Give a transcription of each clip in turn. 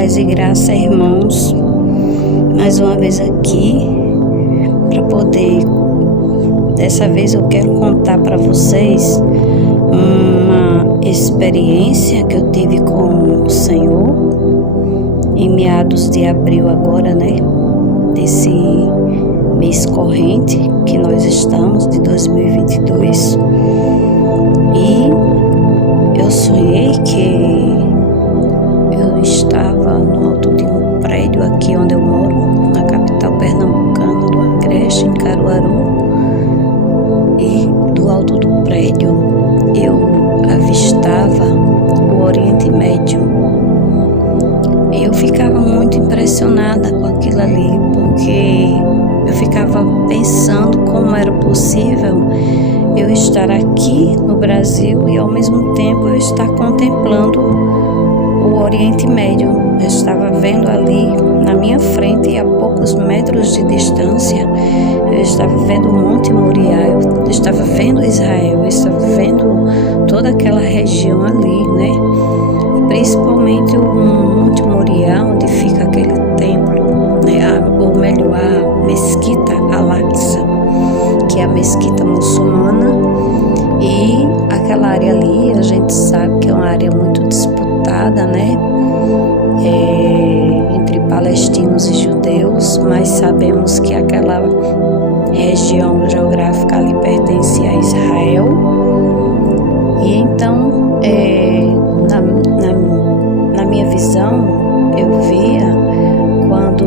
Paz e graça, irmãos, mais uma vez aqui para poder, dessa vez eu quero contar para vocês uma experiência que eu tive com o Senhor em meados de abril agora, né, desse mês corrente que nós estamos, de 2022, e eu sonhei que eu estava no alto de um prédio aqui onde eu moro, na capital pernambucana do Agreste, em Caruaru, e do alto do prédio eu avistava o Oriente Médio. E eu ficava muito impressionada com aquilo ali, porque eu ficava pensando como era possível eu estar aqui no Brasil e ao mesmo tempo eu estar contemplando o Oriente Médio. Eu estava vendo ali na minha frente, a poucos metros de distância, eu estava vendo o Monte Moriá, eu estava vendo Israel, eu estava vendo toda aquela região ali, né? E principalmente o Monte Moriá, onde fica aquele templo, né? Ou melhor, a Mesquita Al-Aqsa, que é a mesquita muçulmana. E aquela área ali, a gente sabe que é uma área muito disputada, né? Entre palestinos e judeus, mas sabemos que aquela região geográfica ali pertence a Israel. E então, na minha visão, eu via quando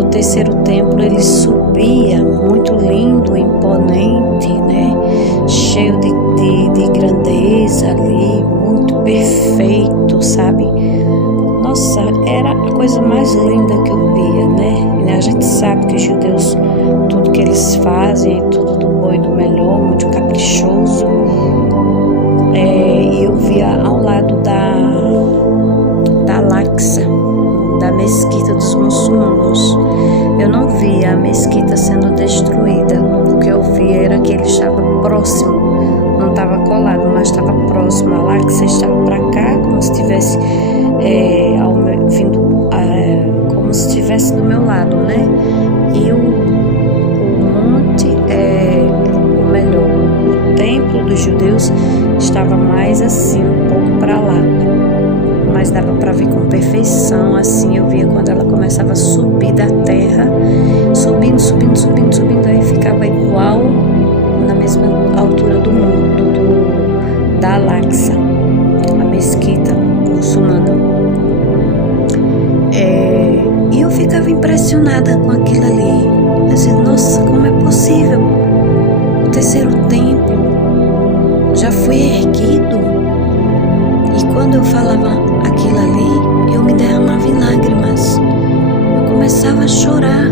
o terceiro templo ele subia, muito lindo, imponente, né? Cheio de grandeza ali, muito perfeito, sabe? Nossa, era a coisa mais linda que eu via, né? A gente sabe que os judeus, tudo que eles fazem é tudo do bom e do melhor, muito caprichoso. E eu via ao lado da Al-Aqsa, da mesquita dos muçulmanos. Eu não via a mesquita sendo destruída. O que eu via era que ele estava próximo, não estava colado, mas estava próximo. A Al-Aqsa estava para cá, como se estivesse como se estivesse do meu lado, né? E o monte, o templo dos judeus estava mais assim, um pouco para lá, mas dava para ver com perfeição. Assim eu via quando ela começava a subir da terra, subindo, aí ficava igual na mesma altura do mundo, da Al-Aqsa, a mesquita muçulmana. E eu ficava impressionada com aquilo ali. Eu disse, nossa, como é possível? O terceiro templo já foi erguido. E quando eu falava aquilo ali, eu me derramava em lágrimas. Eu começava a chorar.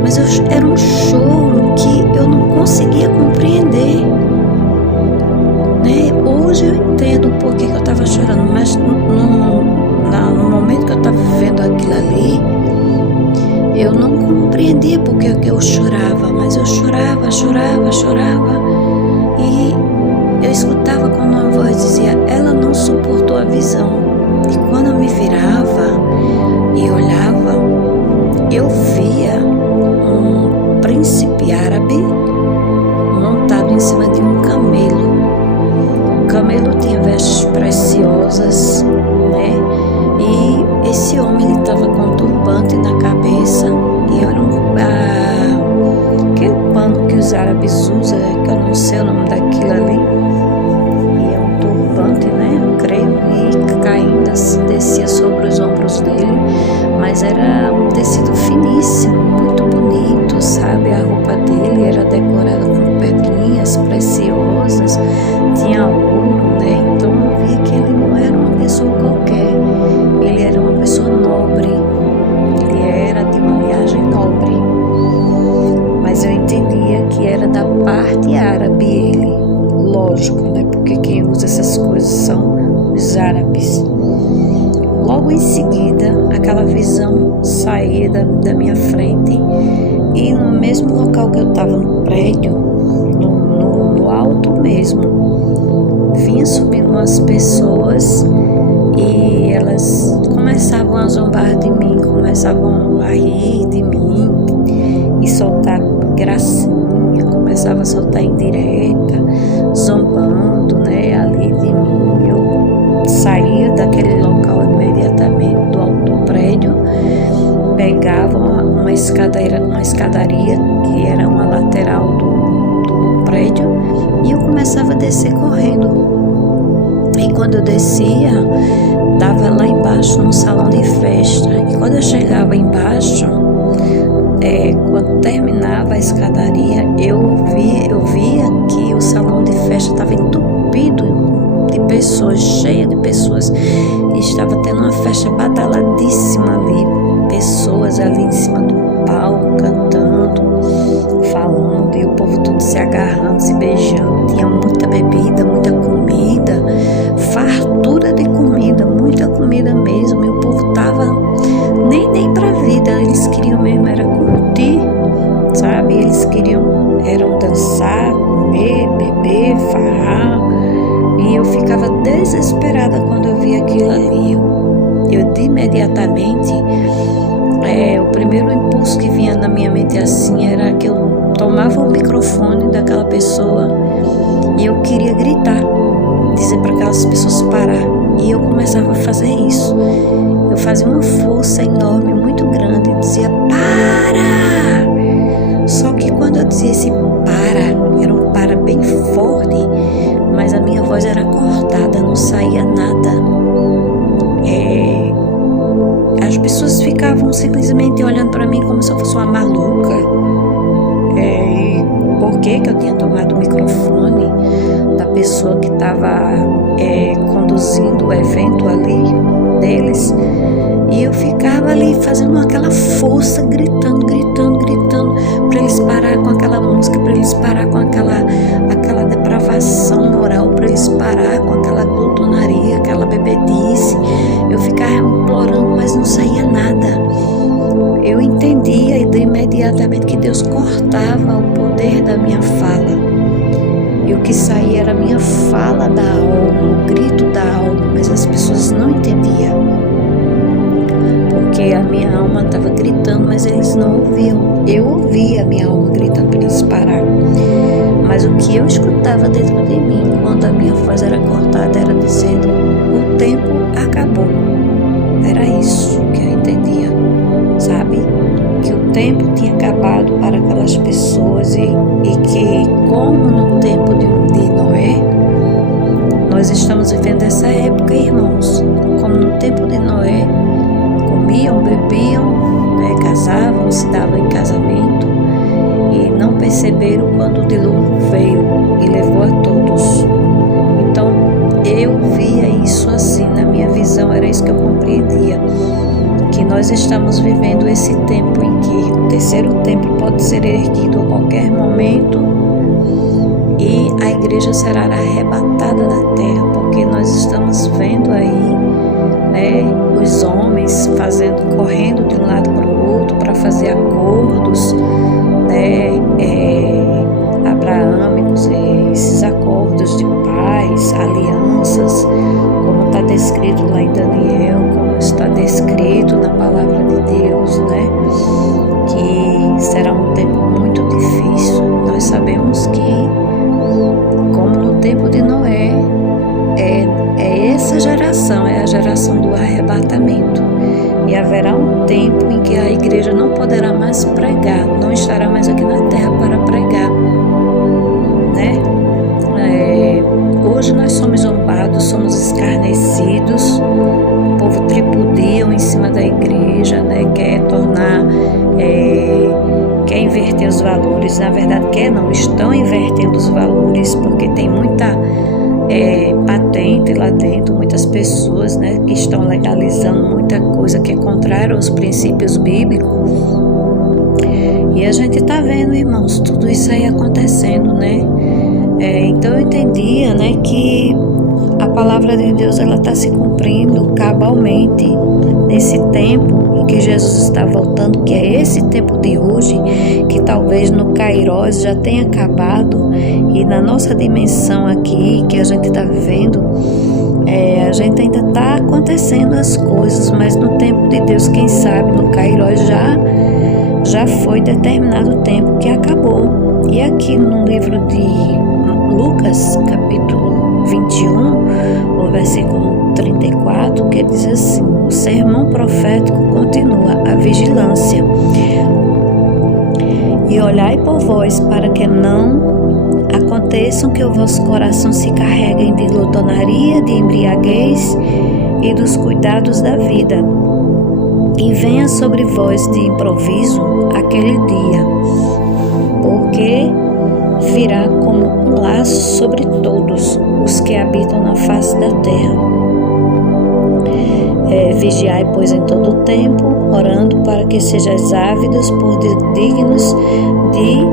Mas era um choro que eu não conseguia compreender, né? Hoje eu entendo por que eu estava chorando, mas no momento que eu estava vivendo aquilo ali, eu não compreendia por que eu chorava, mas eu chorava. E eu escutava quando uma voz dizia, ela não suportou a visão. E quando eu me virava e olhava, eu via um príncipe árabe montado em cima de um camelo. O camelo tinha vestes preciosas, né? E esse homem, ele estava com um turbante na cabeça, e era aquele pano que os árabes usam, que eu não sei o nome daquilo ali, e é um turbante, né? Eu creio, e caindo assim, descia sobre os ombros dele, mas era um tecido finíssimo, muito bonito, sabe? A roupa dele era decorada com pedrinhas preciosas, tinha ouro, né? Então eu via que ele não era uma pessoa qualquer, ele era uma pessoa nobre, ele era de uma linhagem nobre, mas eu entendia que era da parte árabe ele, lógico, né? Porque quem usa essas coisas são os árabes. Logo em seguida, aquela visão saía da minha frente, e no mesmo local que eu estava no prédio, no alto mesmo, vinha subindo umas pessoas, e elas começaram começavam a zombar de mim, começavam a rir de mim e soltar gracinha, começava a soltar indireta, zombando, né, ali de mim. Eu saía daquele local imediatamente do alto do prédio, pegava uma escadaria que era uma lateral do prédio e eu começava a descer correndo. E quando eu descia, dava lá embaixo no salão de festa. E quando eu chegava embaixo, quando terminava a escadaria, eu via que o salão de festa estava entupido de pessoas, cheio de pessoas. E estava tendo uma festa badaladíssima ali, pessoas ali em cima do palco, cantando, falando, e o povo todo se agarrando, se beijando. Tinha muita bebida, muita comida, fartura de comida, muita comida mesmo. E o povo tava nem pra vida, eles queriam mesmo era curtir, sabe? Eles eram dançar, comer, beber, farrar. E eu ficava desesperada quando eu via aquilo ali. Eu de imediatamente, o primeiro impulso que vinha na minha mente assim era que eu tomava o microfone daquela pessoa e eu queria gritar, dizer para aquelas pessoas parar. E eu começava a fazer isso. Eu fazia uma força enorme, muito grande, e dizia para! Só que quando eu dizia esse para, era um para bem forte, mas a minha voz era cortada, não saía nada. As pessoas ficavam simplesmente olhando para mim como se eu fosse uma maluca. Por que eu tinha tomado o microfone da pessoa que estava conduzindo o evento ali deles? E eu ficava ali fazendo aquela força, gritando, para eles parar com aquela música, para eles parar com aquela depravação moral, para eles parar com aquela glutonaria, aquela bebedice. Eu ficava implorando, mas não saía nada. Eu entendia imediatamente que Deus cortava o poder da minha fala. E o que saía era a minha fala da alma, o grito da alma, mas as pessoas não entendiam. Porque a minha alma estava gritando, mas eles não ouviam. Eu ouvia a minha alma gritando para eles parar. Mas o que eu escutava dentro de mim, quando a minha voz era cortada, era dizendo: o tempo acabou. Era isso que eu entendia, sabe? Que o tempo tinha acabado para aquelas pessoas e que, como no tempo de Noé, nós estamos vivendo essa época, irmãos. Como no tempo de Noé, comiam, bebiam, né, casavam, se davam em casamento e não perceberam quando o dilúvio veio e levou a todos. Então eu via isso assim, na minha visão era isso que eu compreendia, que nós estamos vivendo esse tempo em que o terceiro templo pode ser erguido a qualquer momento e a igreja será arrebatada da terra, porque nós estamos vendo aí, né, os homens correndo de um lado para o outro para fazer acordos, né, abraâmicos, esses acordos de paz, alianças, como está descrito lá em Daniel, como está descrito na palavra de Deus, né, que será um tempo muito difícil. Nós sabemos que, como no tempo de Noé, essa geração é a geração do arrebatamento. E haverá um tempo em que a igreja não poderá mais pregar, não estará mais aqui na terra para pregar, né? Hoje nós somos zombados, somos escarnecidos, o povo tripudia em cima da igreja, né? Quer inverter os valores, na verdade estão invertendo os valores, porque tem muita patente lá dentro, muitas pessoas, né, que estão legalizando muita coisa que é contrária aos princípios bíblicos. E a gente está vendo, irmãos, tudo isso aí acontecendo, né? Então eu entendia, né, que a palavra de Deus ela está se cumprindo cabalmente nesse tempo em que Jesus está voltando, que é esse tempo de hoje, que talvez no Kairos já tenha acabado, e na nossa dimensão aqui que a gente está vivendo, gente ainda está acontecendo as coisas, mas no tempo de Deus, quem sabe, no Kairos já foi determinado o tempo que acabou. E aqui no livro de Lucas, capítulo 21, o versículo 34, que diz assim: o sermão profético continua, a vigilância. E olhai por vós, para que não aconteçam que o vosso coração se carregue de glutonaria, de embriaguez e dos cuidados da vida, e venha sobre vós de improviso aquele dia, porque virá como um laço sobre todos os que habitam na face da terra. Vigiai, pois, em todo o tempo, orando para que sejais ávidos por dignos de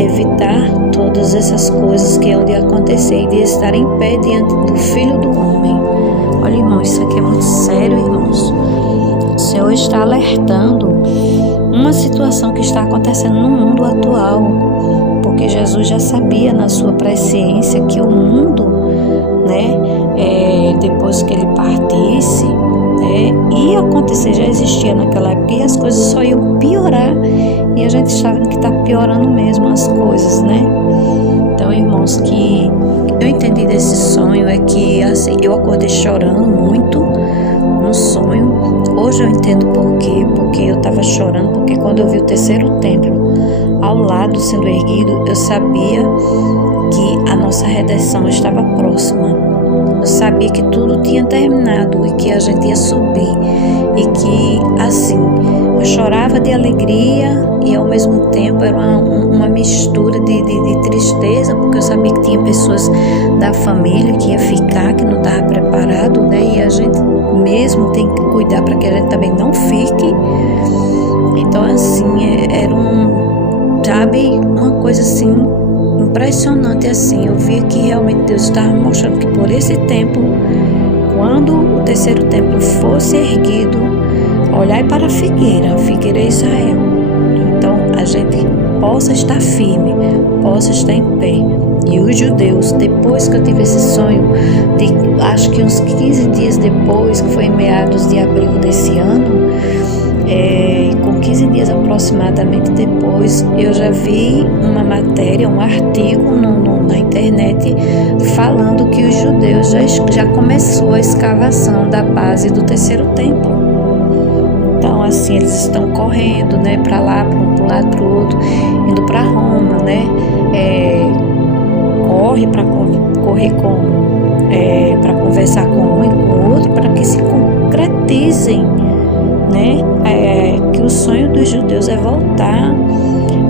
evitar todas essas coisas que hão de acontecer e de estar em pé diante do Filho do Homem. Olha, irmãos, isso aqui é muito sério, irmãos. O Senhor está alertando uma situação que está acontecendo no mundo atual, porque Jesus já sabia na sua presciência que o mundo, depois que ele partisse, ia acontecer, já existia naquela época, e as coisas só iam piorar, e a gente está vendo que está piorando mesmo as coisas, Então, irmãos, que eu entendi desse sonho é que, assim, eu acordei chorando muito no sonho. Hoje eu entendo por quê, porque eu estava chorando, porque quando eu vi o terceiro templo ao lado sendo erguido, eu sabia que a nossa redenção estava próxima. Eu sabia que tudo tinha terminado e que a gente ia subir, e que, assim, eu chorava de alegria e ao mesmo tempo era uma mistura de tristeza, porque eu sabia que tinha pessoas da família que ia ficar, que não estava preparado, e a gente mesmo tem que cuidar para que a gente também não fique. Então, assim, era uma coisa assim impressionante, assim. Eu via que realmente Deus estava mostrando que por esse tempo, quando o terceiro templo fosse erguido, olhai para a figueira é Israel. Então a gente possa estar firme, possa estar em pé. E os judeus, depois que eu tive esse sonho, acho que uns 15 dias depois, que foi em meados de abril desse ano, com 15 dias aproximadamente depois, eu já vi uma matéria, um artigo na internet falando que os judeus já começou a escavação da base do terceiro templo. Então, assim, eles estão correndo, para lá, para um lado, para o outro, indo para Roma, corre para conversar com um e com o outro, para que se concretizem, que o sonho dos judeus é voltar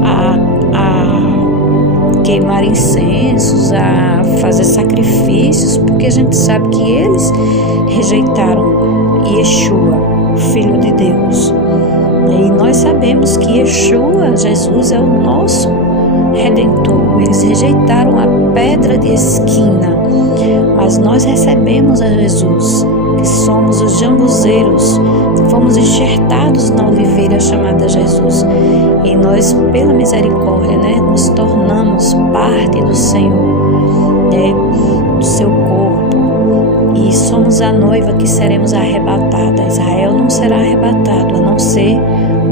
a queimar incensos, a fazer sacrifícios, porque a gente sabe que eles rejeitaram Yeshua, o Filho de Deus. E nós sabemos que Yeshua, Jesus, é o nosso Redentor. Eles rejeitaram a pedra de esquina, mas nós recebemos a Jesus, que somos os jambuzeiros, fomos enxertados na oliveira chamada Jesus, e nós, pela misericórdia, nos tornamos parte do Senhor, do seu corpo, e somos a noiva que seremos arrebatada. Israel não será arrebatado, a não ser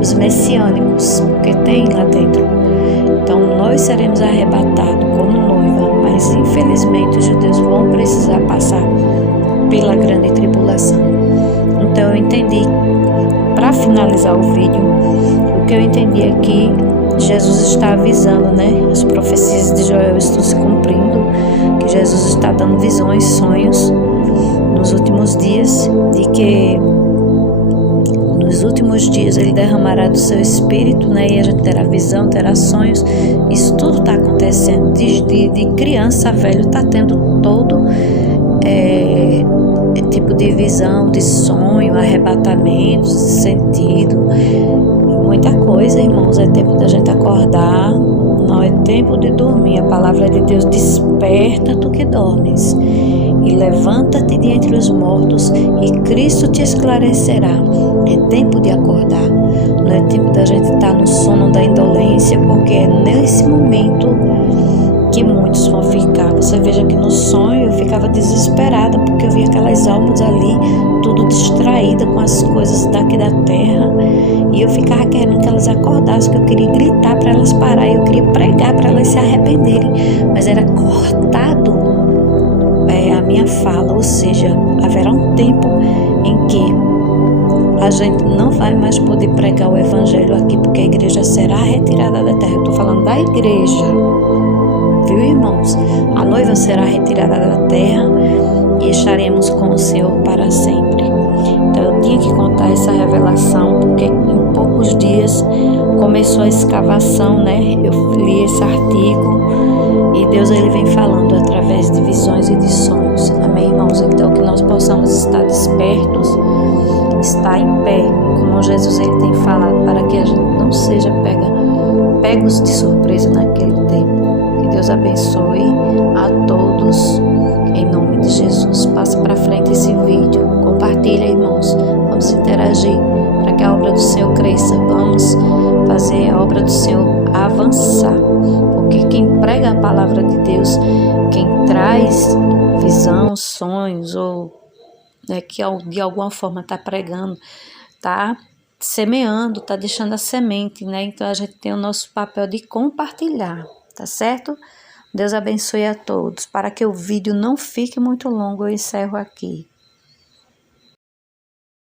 os messiânicos, porque tem lá dentro. Então nós seremos arrebatados como noiva, mas infelizmente os judeus vão precisar passar pela grande tribulação. Então eu entendi, para finalizar o vídeo, o que eu entendi é que Jesus está avisando, as profecias de Joel estão se cumprindo, que Jesus está dando visões, sonhos nos últimos dias, de que nos últimos dias ele derramará do seu espírito, e a gente terá visão, terá sonhos. Isso tudo está acontecendo, de criança a velho, está tendo todo tipo de visão, de sonho, arrebatamentos, sentido, muita coisa, irmãos. É tempo da gente acordar, não é tempo de dormir. A palavra de Deus: desperta tu que dormes e levanta-te de entre os mortos, e Cristo te esclarecerá. É tempo de acordar, não é tempo da gente estar no sono da indolência, porque é nesse momento que muitos vão ficar. Você veja que no sonho eu ficava desesperada, porque eu via aquelas almas ali, tudo distraída com as coisas daqui da terra, e eu ficava querendo que elas acordassem, que eu queria gritar para elas parar, eu queria pregar para elas se arrependerem, mas era cortado a minha fala, ou seja, haverá um tempo em que a gente não vai mais poder pregar o evangelho aqui, porque a igreja será retirada da terra. Eu estou falando da igreja, viu, irmãos? A noiva será retirada da terra e estaremos com o Senhor para sempre. Então eu tinha que contar essa revelação, porque em poucos dias começou a escavação, né? Eu li esse artigo e Deus ele vem falando através de visões e de sonhos. Amém, irmãos? Então que nós possamos estar despertos, estar em pé, como Jesus ele tem falado, para que a gente não seja pegos de surpresa naquele tempo. Que Deus abençoe a todos, em nome de Jesus. Passa para frente esse vídeo, compartilha, irmãos, vamos interagir para que a obra do Senhor cresça, vamos fazer a obra do Senhor avançar, porque quem prega a palavra de Deus, quem traz visão, sonhos, ou que de alguma forma está pregando, está semeando, está deixando a semente, né? Então a gente tem o nosso papel de compartilhar, tá certo? Deus abençoe a todos. Para que o vídeo não fique muito longo, eu encerro aqui.